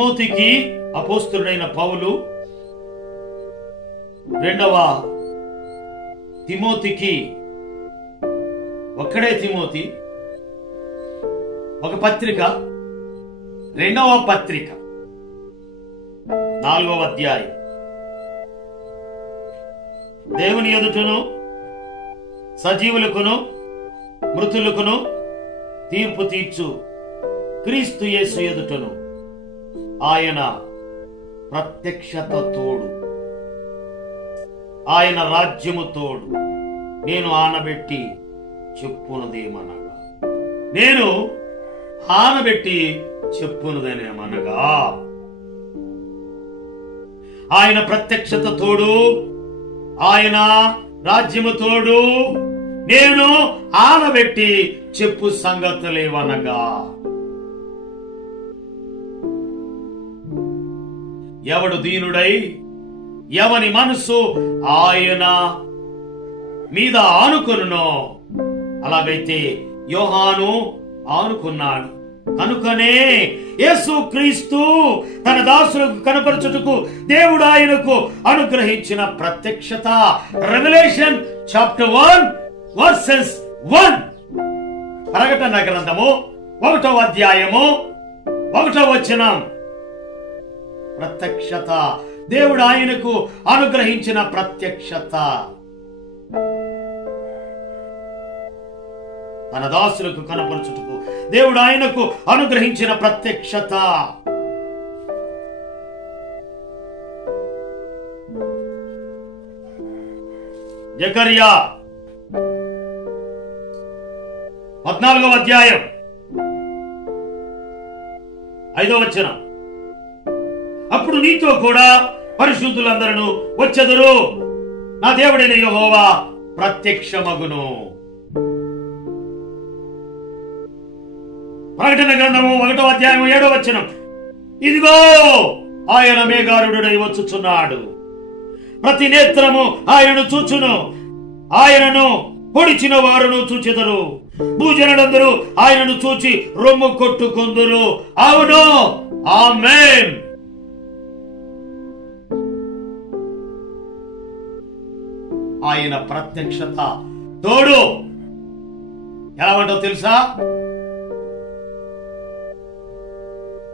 తిమోతికి అపోస్తలుడైన పౌలు రెండవ తిమోతికి, ఒక్కడే తిమోతి, ఒక పత్రిక, రెండవ పత్రిక, 4వ అధ్యాయం. దేవుని ఎదుటను సజీవులకును మృతులకును తీర్పు తీర్చు క్రీస్తు యేసు ఎదుటను ఆయన ప్రత్యక్షత తోడు, ఆయన రాజ్యము తోడు నేను ఆనబెట్టి చెప్పునదేమనగా, నేను ఆనబెట్టి చెప్పునదేమనగా, ఆయన ప్రత్యక్షత తోడు, ఆయన రాజ్యము తోడు నేను ఆనబెట్టి చెప్పు సంగతులేవనగా, ఎవడు దీనుడై ఎవని మనసు ఆయన మీద ఆనుకొనునో, అలాగైతే యోహాను ఆనుకున్నాడు. కనుకనే యేసు క్రీస్తు తన దాసులకు కనపరచుటకు దేవుడు ఆయనకు అనుగ్రహించిన ప్రత్యక్షత. Revelation chapter 1:1. ప్రకటన గ్రంథము 1వ అధ్యాయము 1వ వచనం. ప్రత్యక్షత, దేవుడు ఆయనకు అనుగ్రహించిన ప్రత్యక్షత, తన దాసులకు కనపరచుటకు దేవుడు ఆయనకు అనుగ్రహించిన ప్రత్యక్షత. జకర్యా 14వ అధ్యాయం 5వ వచనం. అప్పుడు నీతో కూడా పరిశుద్ధులందరూ వచ్చెదరు, నా దేవుడైన యెహోవా ప్రత్యక్షమగును. ప్రకటన గ్రంథము 1వ అధ్యాయం 7వ వచనం. ఇదిగో ఆయన మేఘారూఢుడై వచ్చుచున్నాడు, ప్రతి నేత్రము ఆయనను చూచును, ఆయనను పొడిచిన వారును చూచెదరు, భూజనులందరూ ఆయనను చూచి రొమ్ము కొట్టుకొందురు. అవును, ఆమేన్. ఆయన ప్రత్యక్షత తోడు ఎలా ఉంటావు తెలుసా?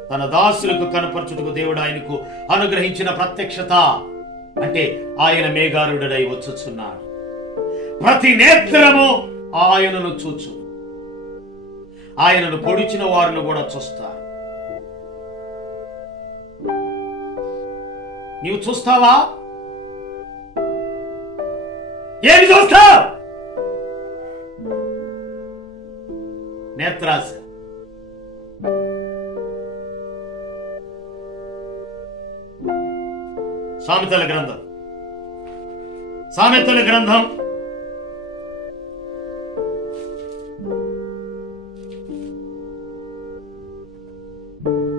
తన దాసులకు కనపరచుటకు దేవుడు ఆయనకు అనుగ్రహించిన ప్రత్యక్షత అంటే ఆయన మేఘారూఢుడై వచ్చుచున్నాడు, ప్రతి నేత్రము ఆయనను చూచు, ఆయనను పొడిచిన వారిని కూడా చూస్తారు. నీవు చూస్తావా? ఏమి చూస్తావు? నేత్రాశ. సామెతల గ్రంథం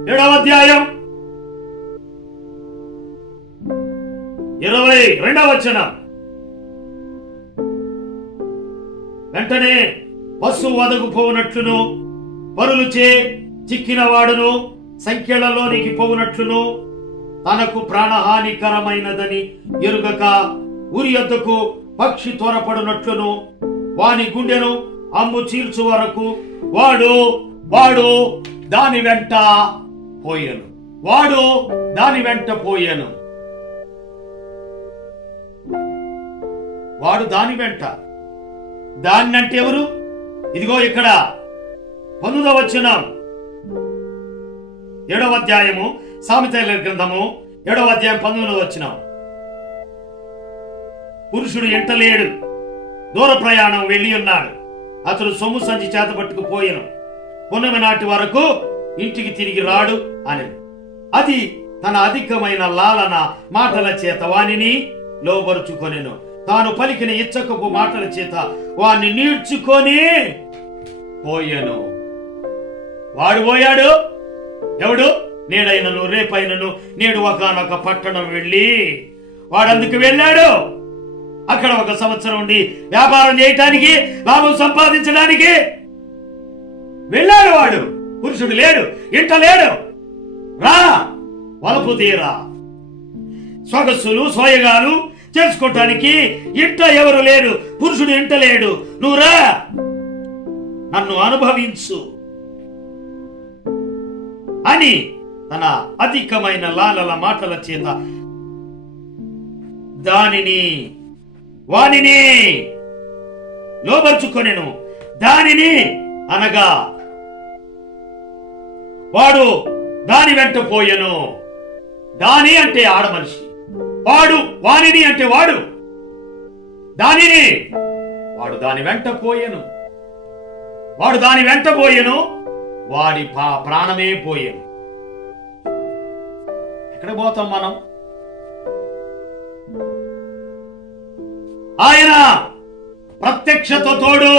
7వ అధ్యాయం 22వ వచనం. వెంటనే పశు వదకు పోవునట్లును, పరులుచే చిక్కిన వాడును సంఖ్యలలోనికి పోవునట్లును, తనకు ప్రాణహానికరమైనదని ఎరుగక ఉరి యొద్దకు పక్షి త్వరపడునట్లును, వాని గుండెను అమ్ము చీల్చు వరకు వాడు దాని వెంట పోయెను. వాడు దాని వెంట పోయెను. వాడు దాని వెంట. దాన్నంటే ఎవరు? ఇదిగో ఇక్కడ 19వ వచనం, 7వ అధ్యాయము సామెతల గ్రంథము 7వ అధ్యాయం 19వ వచనం. పురుషుడు ఎంటలేడు, దూర ప్రయాణం వెళ్ళి ఉన్నాడు, అతడు సొమ్ము సంచి చేత పట్టుకుపోయెను, పున్నమి నాటి వరకు ఇంటికి తిరిగి రాడు అని. అది తన అధికమైన లాలన మాటల చేత వానిని లోబరుచుకొనెను, తాను పలికిన ఇచ్చకపు మాటల చేత వాణ్ణి నీడ్చుకొని పోయెను. వాడు పోయాడు. ఎవడు? నేడైనను రేపైనను నేడు ఒకనొక పట్టణం వెళ్ళి, వాడందుకు వెళ్ళాడు. అక్కడ 1 సంవత్సరం ఉండి వ్యాపారం చేయటానికి, లాభం సంపాదించడానికి వెళ్ళాడు. వాడు పురుషుడు లేడు, ఇంట లేడు. రా వలపు తీరా సొగసులు సోయగాలు చేసుకోవటానికి ఇంట ఎవరు లేరు, పురుషుడు ఇంట లేడు, నువ్వురా నన్ను అనుభవించు అని తన అధికమైన లాలల మాటల చేత వానిని లోబర్చుకొనెను. దానిని అనగా వాడు దాని వెంట పోయెను. దాని అంటే ఆడ మనిషి, వానిని అంటే వాడు దాని వెంట పోయెను. వాడి ప్రాణమే పోయెను. ఎక్కడ పోతాం మనం? ఆయన ప్రత్యక్షత తోడు,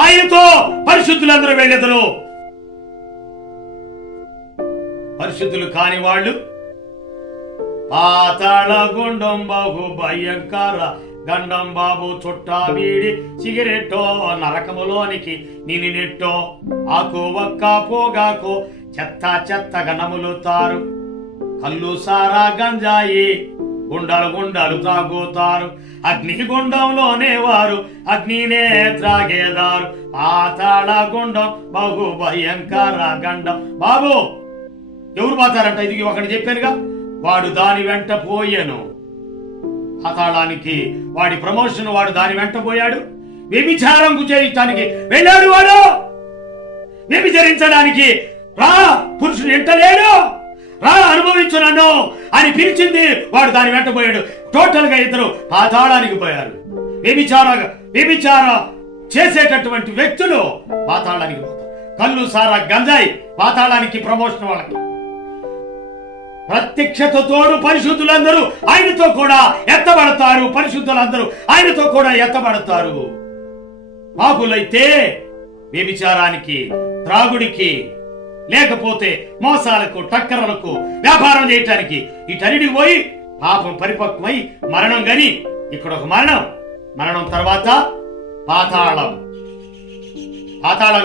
ఆయనతో పరిశుద్ధులందరూ వెళ్ళెదరు. పరిశుద్ధులు కాని వాళ్ళు పాతాళ గుండం బాబు భయంకర గండం బాబు చుట్టా వీడి సిగరెట్టో నరకములోనికి నిన్ను నెట్టో ఆకు ఒక్క పోగాకో చెత్తగా నములుతారు. కళ్ళు సారా గంజాయి గుండాలు త్రాగుతారు. అగ్నిగుండంలోనే వారు అగ్నినే త్రాగేదారు. పాతాళ గుండం బహు భయంకర గండం. బాబు ఎవరు పోతారంట? ఇది ఒకటి చెప్పానుగా. వాడు దాని వెంట పోయాను పాతాళానికి. వాడి ప్రమోషన్ వాడు దాని వెంట పోయాడు. వ్యభిచారం చేయటానికి వెళ్ళాడు. వాడు వ్యభిచరించడానికి రా, పురుషుడు ఎంట లేడు, రా అనుభవించు నన్ను అని పిలిచింది. వాడు దాని వెంట పోయాడు. టోటల్ గా ఇద్దరు పాతాళానికి పోయారు. వ్యభిచార చేసేటటువంటి వ్యక్తులు పాతాళానికి పోతారు. కళ్ళు సారా గంజాయి పాతాళానికి ప్రమోషన్ వాళ్ళకి. ప్రత్యక్షత తోడు పరిశుద్ధులందరూ ఆయనతో కూడా ఎత్తబడతారు. పరిశుద్ధులందరూ ఆయనతో కూడా ఎత్తబడతారు. పాపులైతే వ్యభిచారానికి, త్రాగుడికి, లేకపోతే మోసాలకు, టక్కరలకు, వ్యాపారం చేయటానికి వీటన్నిటికి పోయి పాపం పరిపక్వమై మరణం గని ఇక్కడ ఒక మరణం తర్వాత పాతాళం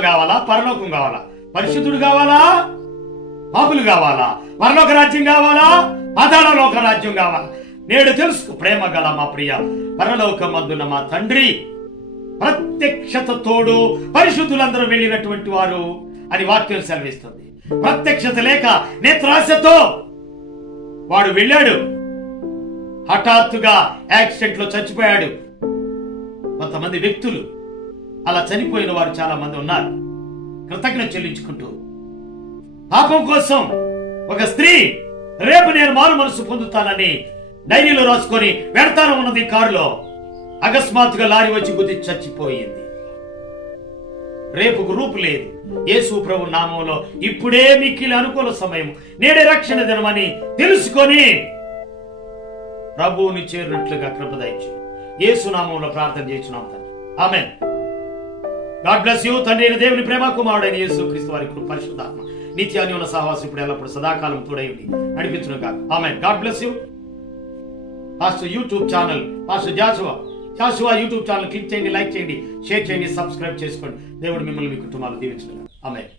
కావాలా? పరలోకం కావాలా? పరిశుద్ధుడు కావాలా? పాపులు కావాలా? పరలోక రాజ్యం కావాలా? పాతాళలోక రాజ్యం కావాలా? నేడు తెలుసు ప్రేమ గల మా ప్రియ పరలోకమందున మా తండ్రి ప్రత్యక్షత తోడు పరిశుద్ధులందరూ వెళ్ళినటువంటి వారు అని వాక్యం సెలవిస్తుంది. ప్రత్యక్షత లేక నేత్రాశతో వాడు వెళ్ళాడు. హఠాత్తుగా యాక్సిడెంట్ లో చచ్చిపోయాడు. కొంతమంది వ్యక్తులు అలా చనిపోయిన వారు చాలా మంది ఉన్నారు. కృతజ్ఞత చెల్లించుకుంటూ పాపం కోసం ఒక స్త్రీ రేపు నేను మారు మనసు పొందుతానని డైరీలో రాసుకొని వెడతాను ఉన్నది కారులో. అకస్మాత్తుగా లారీ వచ్చి గుద్ది చచ్చిపోయింది. రేపుకు రూపు లేదు. యేసు ప్రభు నామంలో ఇప్పుడే మిక్కిలి అనుకూల సమయం, నేడే రక్షణ దినమని తెలుసుకొని ప్రభువుని చేరినట్లుగా కృప దయచు. యేసు నామంలో ప్రార్థన చేస్తున్నాం తండ్రి. ఆమేన్. God bless you. తండ్రి అయిన దేవుని ప్రేమ, కుమారుడైన యేసు క్రీస్తు వారి పరిశుద్ధాత్మ నిత్యాన్ని ఉన్న సహవాసం ఇప్పుడు ఎల్లప్పుడు సదాకాలం తోడైంది నడిపించును గాక. Amen. God bless you. Pastor YouTube channel pastor Joshua YouTube channel click చేయండి, లైక్ చేయండి, షేర్ చేయండి, సబ్స్క్రైబ్ చేసుకోండి. దేవుడు మిమ్మల్ని మీ కుటుంబాలు దీవించును. ఆమేన్.